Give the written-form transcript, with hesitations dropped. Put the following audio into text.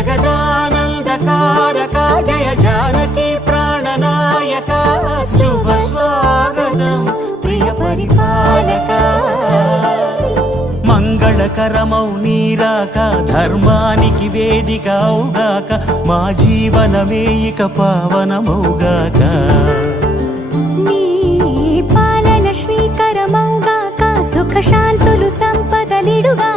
జగదానందకారక జయ జానకి ప్రాణనాయక శుభ స్వాగతం ప్రియ పరిపాలక మంగళకరమౌ నీరాక ధర్మానికి వేదిక అవుగాక మా జీవనమే ఇక పావనమౌగాక నీ పాలన శ్రీకరమౌగాక సుఖ శాంతులు సంపదలిడుగా